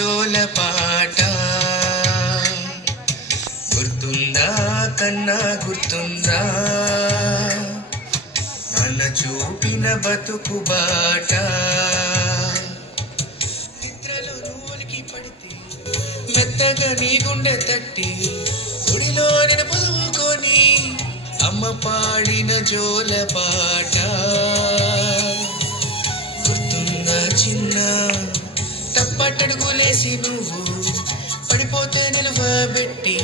జోలపాట గుర్తుందా కన్నా గుర్తుందా నాన్న చూపిన బతుకు బాట నిద్రలో నూలికి పడితే మెత్తగా నీ గుండె తట్టి గుడిలో నేను పొదువుకొని అమ్మ పాడిన జోలపాట గుర్తుందా చిన్న తప్పటడుగులేసి నువ్వు పడిపోతే నిలువబెట్టి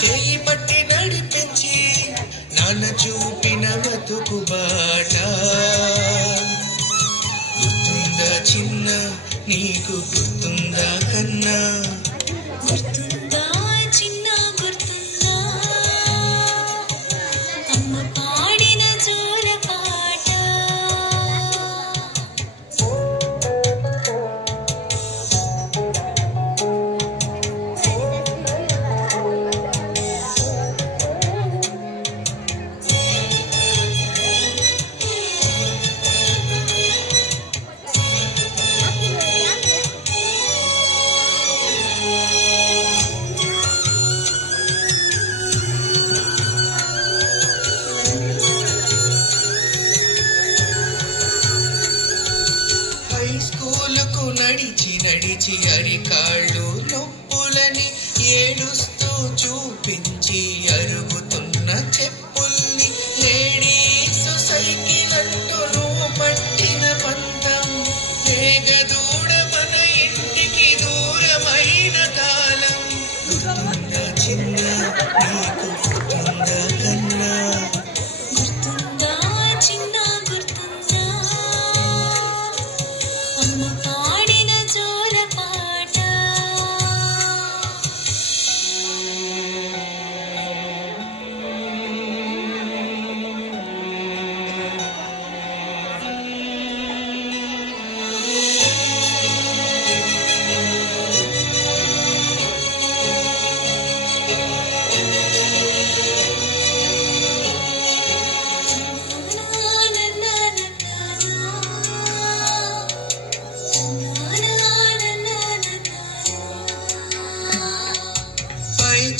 చేయి పట్టి నడిపించి నాన్న చూపిన బతుకు బాట గుర్తుందా చిన్న నీకు గుర్తుందా కన్నా గుర్తుందా చిన్న గుర్తుందా అమ్మ పాడిన జోలపాట స్కూలుకు నడిచి నడిచి అరికాళ్ళు నొప్పులని ఏడుస్తూ చూపించి అరుగుతున్న చెప్పుల్ని లేడీస్ సైకిల్ అంటూ నువ్వు పట్టిన పంతం ఏగదూడ మన ఇంటికి దూరమైన కాలం గుర్తుందా చిన్న నీకు గుర్తుందా కన్నా గుర్తుందా చిన్న గుర్తుందా అమ్మ పాడిన జోలపాట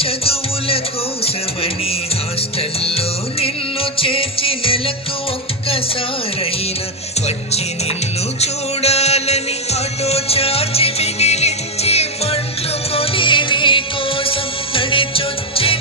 చదువుల కోసమని హాస్టల్లో నిన్ను చేర్చి నెలకు ఒక్కసారైనా వచ్చి నిన్ను చూడాలని ఆటో చార్జి మిగిలించి పండ్లు కొని నీ కోసం నడిచొచ్చి